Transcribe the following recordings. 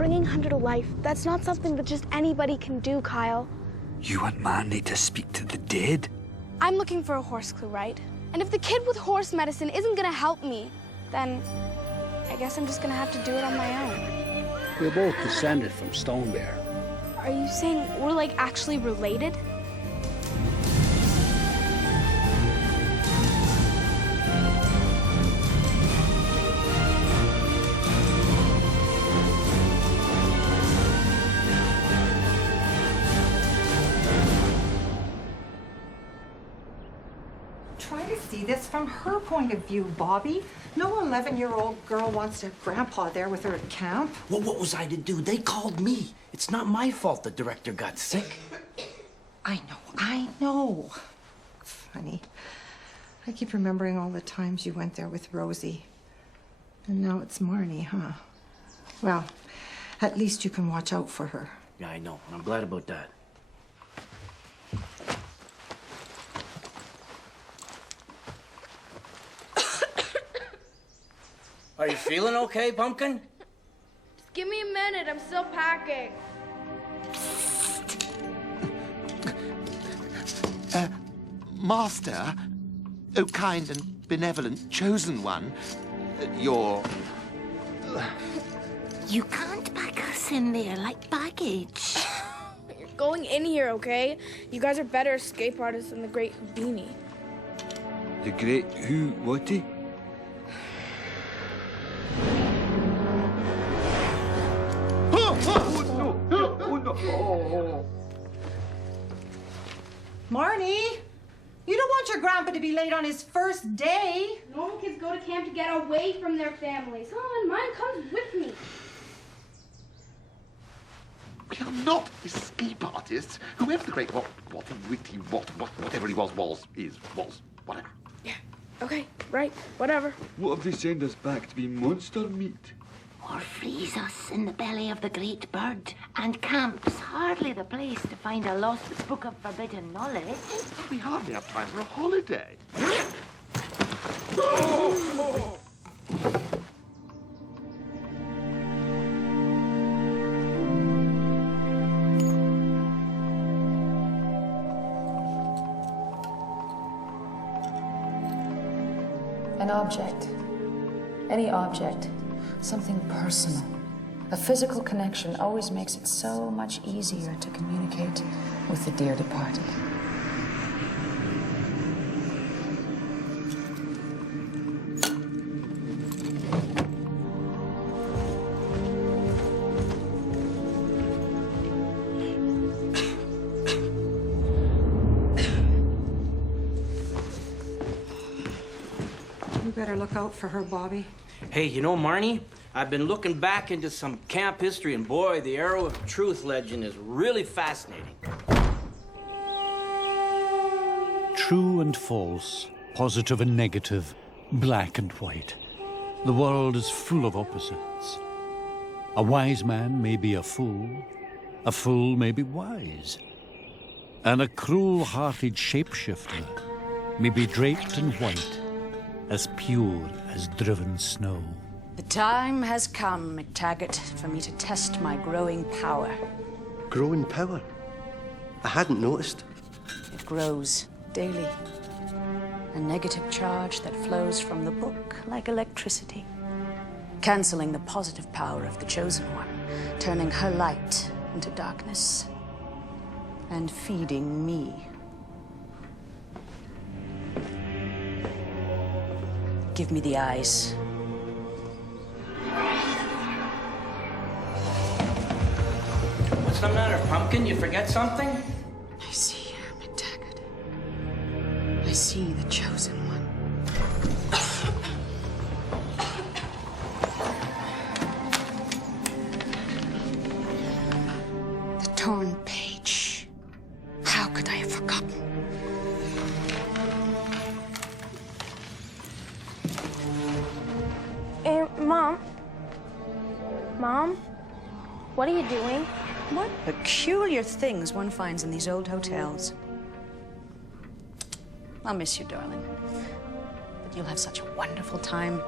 bringing Hunter to life, that's not something that just anybody can do, Kyle. You want Mandy to speak to the dead? I'm looking for a horse clue, right? And if the kid with horse medicine isn't gonna help me, then I guess I'm just gonna have to do it on my own. We're both descended from Stone Bear. Are you saying we're, like, actually related? Try to see this from her point of view, Bobby. No 11-year-old girl wants her grandpa there with her at camp. Well, what was I to do? They called me. It's not my fault the director got sick. I know. Funny. I keep remembering all the times you went there with Rosie. And now it's Marnie, huh? Well, at least you can watch out for her. Yeah, I know, and I'm glad about that. Are you feeling okay, Pumpkin? Just give me a minute, I'm still packing. Master, oh kind and benevolent chosen one, you're... You can't pack us in there like baggage. You're going in here, okay? You guys are better escape artists than the great Houdini. The great who, whaty? Marnie, you don't want your grandpa to be late on his first day. Normal kids go to camp to get away from their families. Oh, and mine comes with me. We are not escape artists. Whoever the great whatever he was, whatever. Yeah, okay, right, whatever. What if they send us back to be monster meat? Or freeze us in the belly of the great bird. And camp's hardly the place to find a lost book of forbidden knowledge. We hardly have time for a holiday. An object, any object, something personal. A physical connection always makes it so much easier to communicate with the dear departed. You better look out for her, Bobby. Hey, you know, Marnie, I've been looking back into some camp history, and boy, the Arrow of Truth legend is really fascinating. True and false, positive and negative, black and white. The world is full of opposites. A wise man may be a fool may be wise. And a cruel-hearted shapeshifter may be draped in white, as pure as driven snow. The time has come, McTaggart, for me to test my growing power. Growing power? I hadn't noticed. It grows daily. A negative charge that flows from the book like electricity, canceling the positive power of the Chosen One, turning her light into darkness, and feeding me. Give me the eyes. What's the matter, Pumpkin? You forget something? I see her, McTaggart. I see the Chosen One. The torn page. How could I have forgotten? Mom? What are you doing? What peculiar things one finds in these old hotels. I'll miss you, darling. But you'll have such a wonderful time.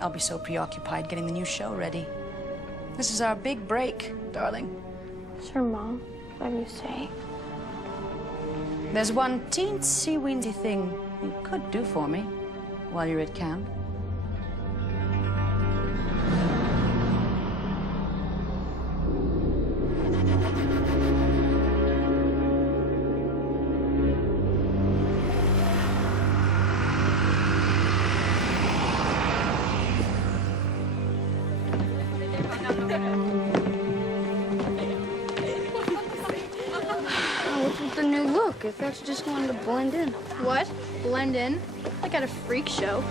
I'll be so preoccupied getting the new show ready. This is our big break, darling. Sure, Mom. Whatever you say. There's one teensy-weensy thing you could do for me while you're at camp. What's with the new look? I thought you just wanted to blend in. What? Blend in? Like at a freak show.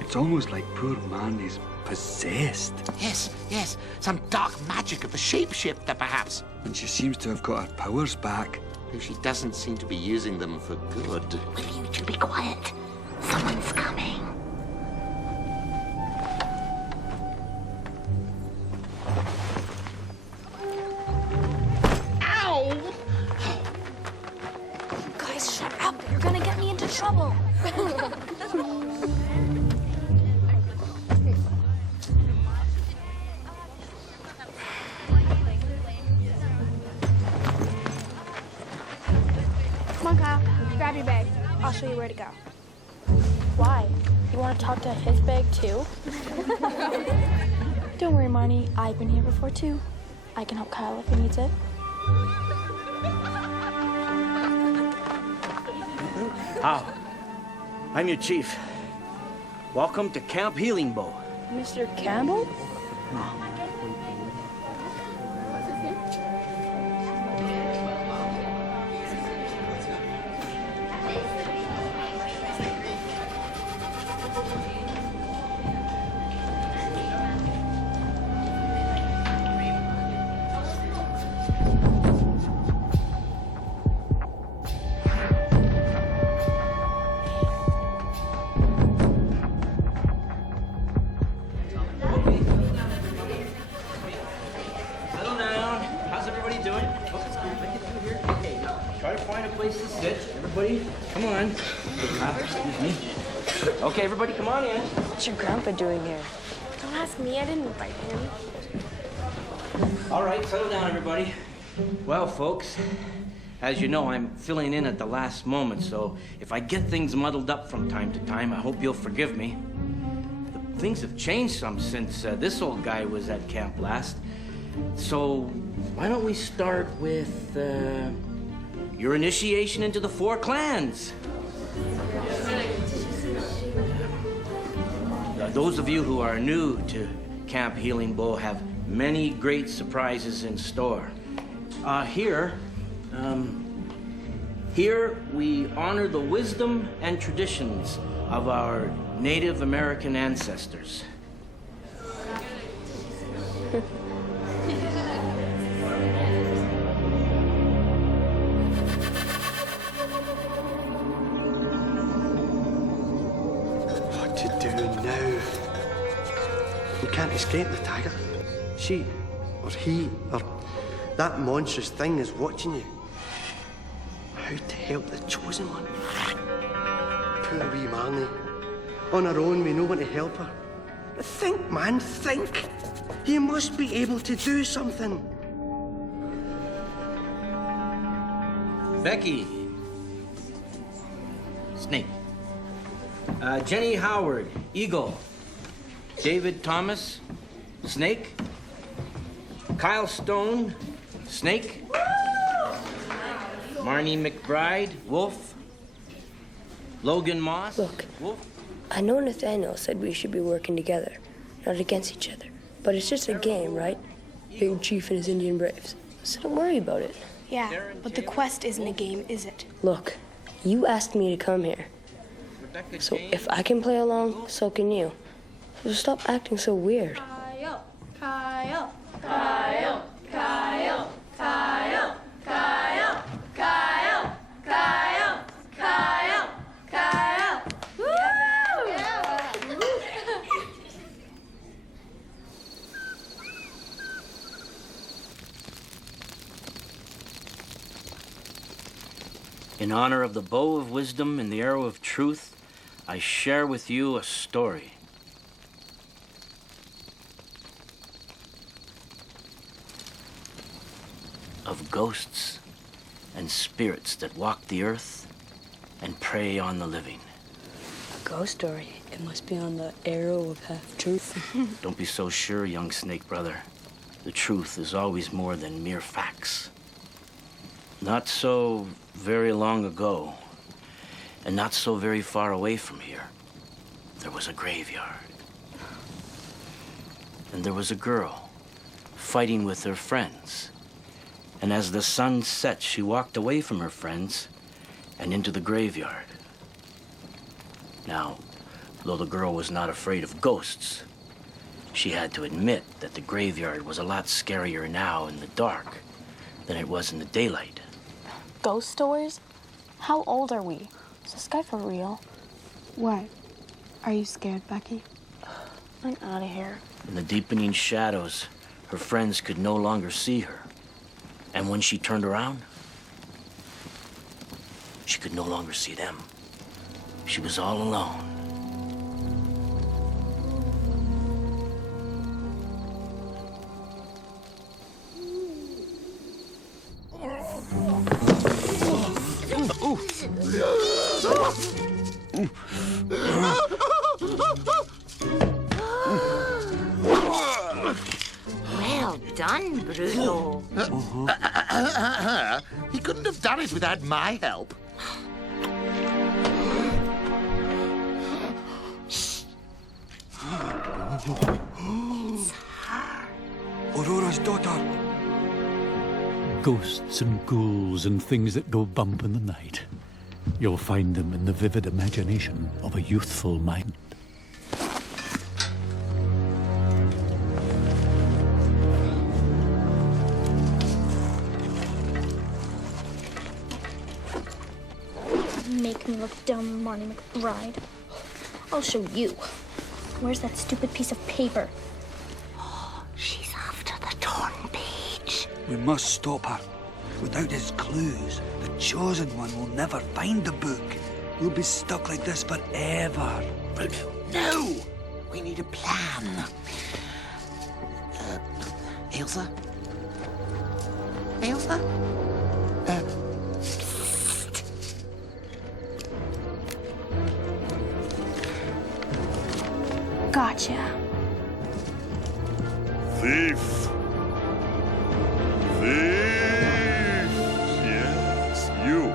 It's almost like poor Marnie's possessed. Yes, yes. Some dark magic of the shapeshifter, perhaps. And she seems to have got her powers back. Though she doesn't seem to be using them for good. Will you two be quiet? Someone's coming. Ow! Guys, shut up. You're gonna get me into trouble. Come on, Kyle. Grab your bag. I'll show you where to go. Why? You want to talk to his bag too? Don't worry, Marnie. I've been here before too. I can help Kyle if he needs it. How? I'm your chief. Welcome to Camp Healing Bow. Mr. Campbell? Settle down. How's everybody doing? Okay, now try to find a place to sit. Everybody, come on. Excuse me. Okay, everybody, come on in. What's your grandpa doing here? Don't ask me. I didn't invite him. All right, settle down, everybody. Well, folks, as you know, I'm filling in at the last moment, so if I get things muddled up from time to time, I hope you'll forgive me. Things have changed some since this old guy was at camp last. So why don't we start with your initiation into the 4 clans? Those of you who are new to Camp Healing Bow have many great surprises in store. Here we honor the wisdom and traditions of our Native American ancestors. What to do now? You can't escape the tiger. She, or he, or that monstrous thing is watching you. How to help the chosen one? Poor wee Marnie. On her own, we know when to help her. But think, man, think. You must be able to do something. Becky. Snake. Jenny Howard, Eagle. David Thomas, Snake. Kyle Stone, Snake. Marnie McBride, Wolf. Logan Moss, Look. Wolf. I know Nathaniel said we should be working together, not against each other. But it's just a game, right? Big Chief and his Indian Braves. So don't worry about it. Yeah, but the quest isn't a game, is it? Look, you asked me to come here. So if I can play along, so can you. So stop acting so weird. Kyle, Kyle, Kyle, Kyle, Kyle, Kyle, Kyle, Kyle, Kyle, Kyle. Woo! In honor of the bow of wisdom and the arrow of truth, I share with you a story. of ghosts and spirits that walk the earth and prey on the living. A ghost story. It must be on the arrow of half-truth. Don't be so sure, young snake brother. The truth is always more than mere facts. Not so very long ago, and not so very far away from here, there was a graveyard. And there was a girl fighting with her friends. And as the sun set, she walked away from her friends and into the graveyard. Now, though the girl was not afraid of ghosts, she had to admit that the graveyard was a lot scarier now in the dark than it was in the daylight. Ghost stories? How old are we? Is this guy for real? What? Are you scared, Becky? I'm out of here. In the deepening shadows, her friends could no longer see her. And when she turned around, she could no longer see them. She was all alone. Well done, Bruno. He couldn't have done it without my help. Aurora's daughter. Ghosts and ghouls and things that go bump in the night. You'll find them in the vivid imagination of a youthful mind. Make me look dumb, Marnie McBride. I'll show you. Where's that stupid piece of paper? She's after the torn page. We must stop her. Without his clues, the Chosen One will never find the book. We'll be stuck like this forever. Bruno, no! We need a plan. Elsa? Elsa? Gotcha. Thief! Thief! Yes, you.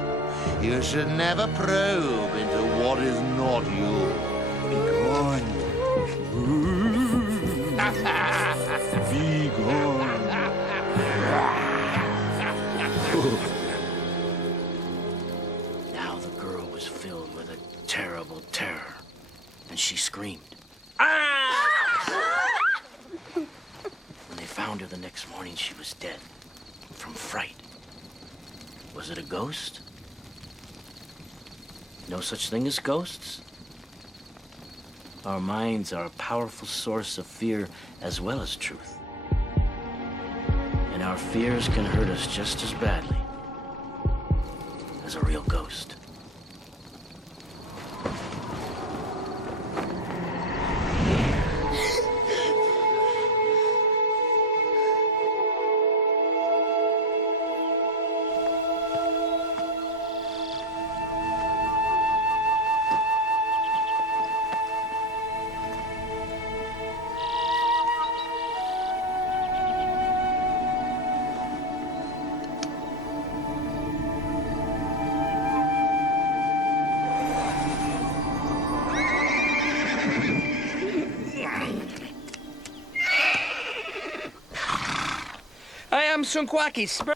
You should never probe into what is not yours. Be gone. Be gone. Now the girl was filled with a terrible terror, and she screamed. Ah! When they found her the next morning, she was dead from fright. Was it a ghost? No such thing as ghosts? Our minds are a powerful source of fear as well as truth. And our fears can hurt us just as badly as a real ghost.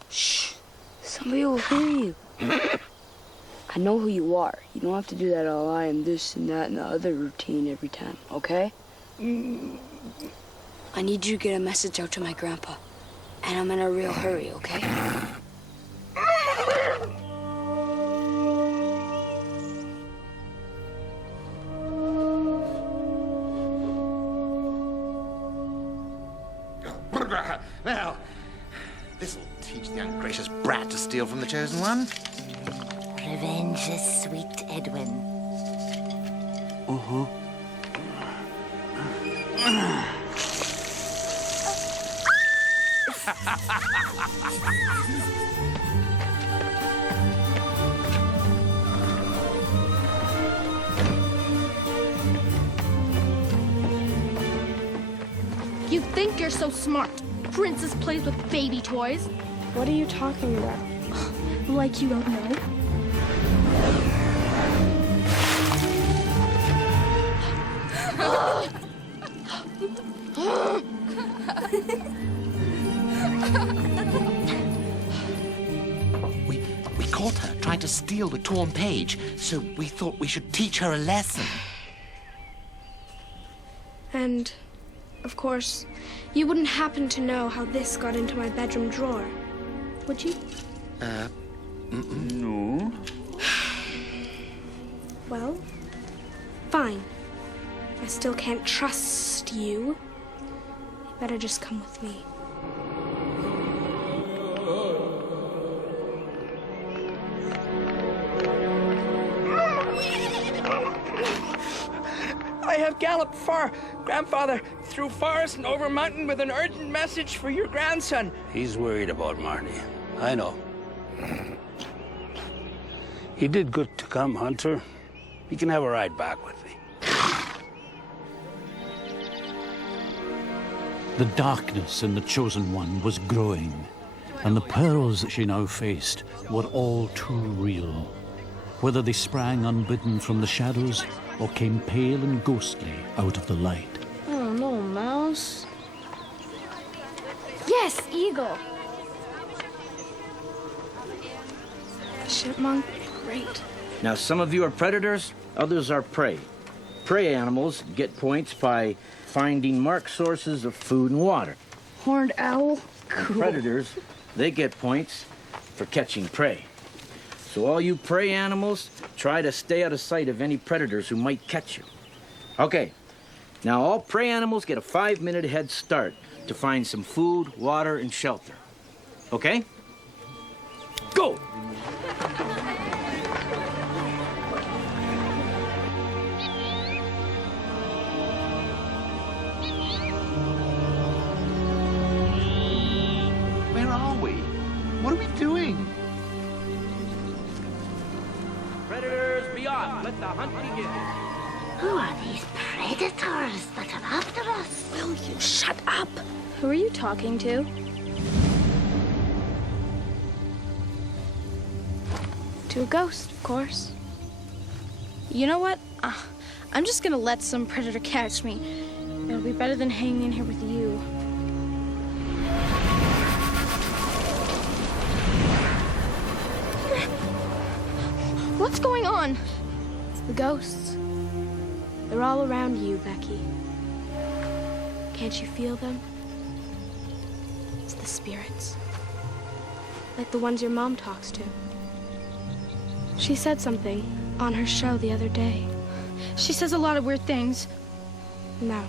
Shh! Somebody will hear you. I know who you are. You don't have to do that all I am this and that and the other routine every time, okay? I need you to get a message out to my grandpa. And I'm in a real hurry, okay? Well, this'll teach the ungracious brat to steal from the Chosen One. Revenge is sweet, Edwin. Uh-huh. You think you're so smart. Princess plays with baby toys. What are you talking about? Like you don't know. We caught her trying to steal the torn page, so we thought we should teach her a lesson. And, of course, you wouldn't happen to know how this got into my bedroom drawer, would you? No. Well, fine. I still can't trust you. You better just come with me. I have galloped far, grandfather, through forest and over mountain with an urgent message for your grandson. He's worried about Marnie. I know. He did good to come, Hunter. He can have a ride back with me. The darkness in the Chosen One was growing, and the perils that she now faced were all too real. Whether they sprang unbidden from the shadows or came pale and ghostly out of the light. Oh no, Mouse. Yes, Eagle! Chipmunk, great. Now, some of you are predators, others are prey. Prey animals get points by finding marked sources of food and water. Horned owl? And predators, they get points for catching prey. So all you prey animals, try to stay out of sight of any predators who might catch you. Okay, now all prey animals get a 5-minute head start to find some food, water, and shelter. Okay? Go! Where are we? What are we doing? Predators, be off. Let the hunt begin. Who are these predators that are after us? Will you shut up? Who are you talking to? To a ghost, of course. You know what? I'm just gonna let some predator catch me. It'll be better than hanging in here with you. What's going on? It's the ghosts. They're all around you, Becky. Can't you feel them? It's the spirits. Like the ones your mom talks to. She said something on her show the other day. She says a lot of weird things. No.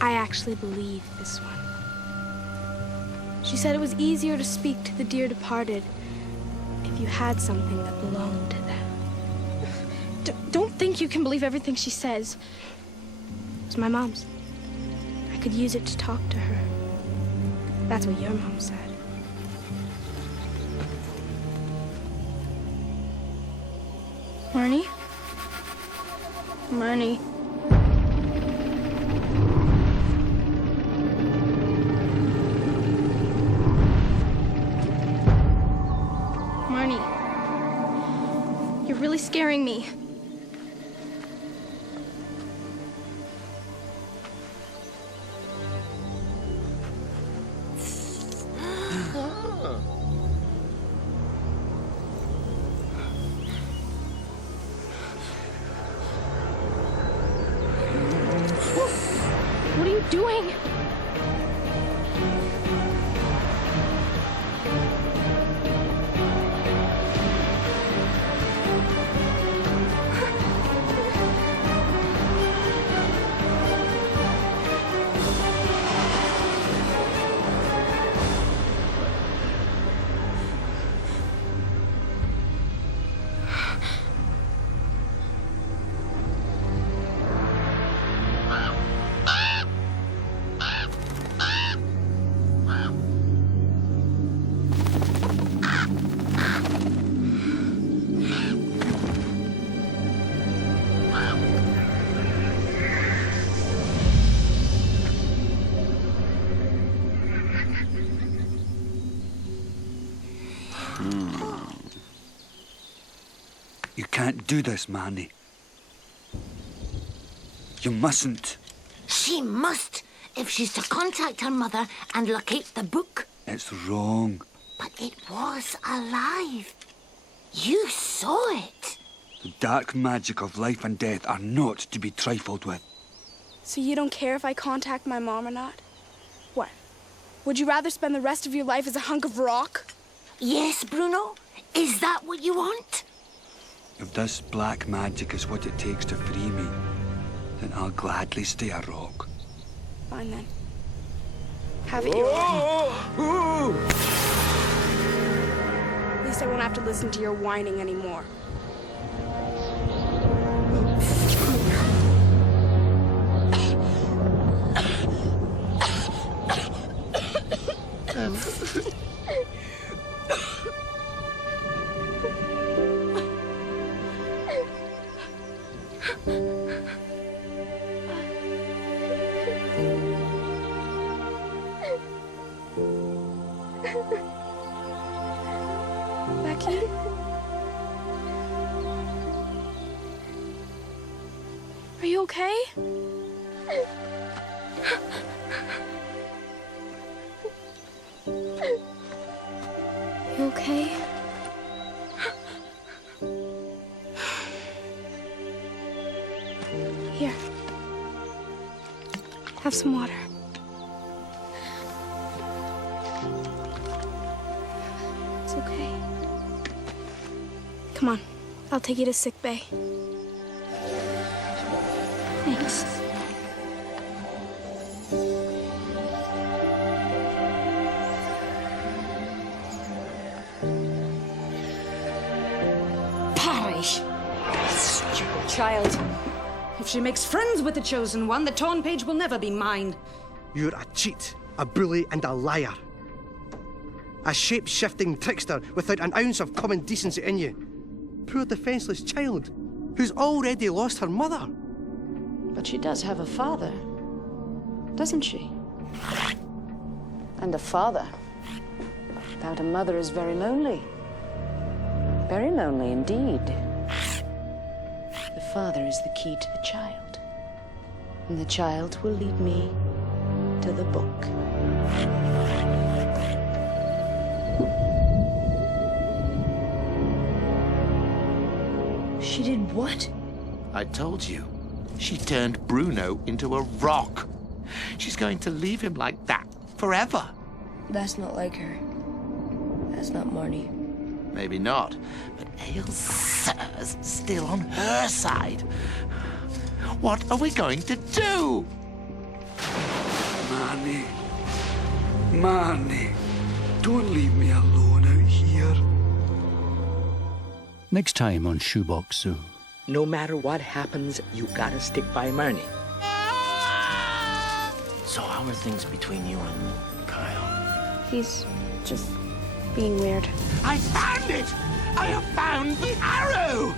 I actually believe this one. She said it was easier to speak to the dear departed if you had something that belonged to them. Don't think you can believe everything she says. It was my mom's. I could use it to talk to her. That's what your mom said. Marnie? Marnie. Marnie. You're really scaring me. What are you doing? can't do this, Manny. You mustn't. She must, if she's to contact her mother and locate the book. It's wrong. But it was alive. You saw it. The dark magic of life and death are not to be trifled with. So you don't care if I contact my mom or not? What? Would you rather spend the rest of your life as a hunk of rock? Yes, Bruno? Is that what you want? If this black magic is what it takes to free me, then I'll gladly stay a rock. Fine then. Have it your way. At least I won't have to listen to your whining anymore. Becky? Are you okay? You okay? Here. Have some water. It's okay. Come on. I'll take you to sick bay. Thanks. Perish! Stupid child. If she makes friends with the Chosen One, the torn page will never be mine. You're a cheat, a bully, and a liar. A shape-shifting trickster without an ounce of common decency in you. Poor defenseless child, who's already lost her mother. But she does have a father, doesn't she? And a father without a mother is very lonely. Very lonely indeed. The father is the key to the child. And the child will lead me to the book. She did what? I told you. She turned Bruno into a rock. She's going to leave him like that forever. That's not like her. That's not Marnie. Maybe not, but Ailsa's still on her side. What are we going to do? Manny. Manny. Don't leave me alone out here. Next time on Shoebox Zoo. No matter what happens, you gotta stick by Marnie. So how are things between you and Kyle? He's just being weird. I found it! I have found the arrow!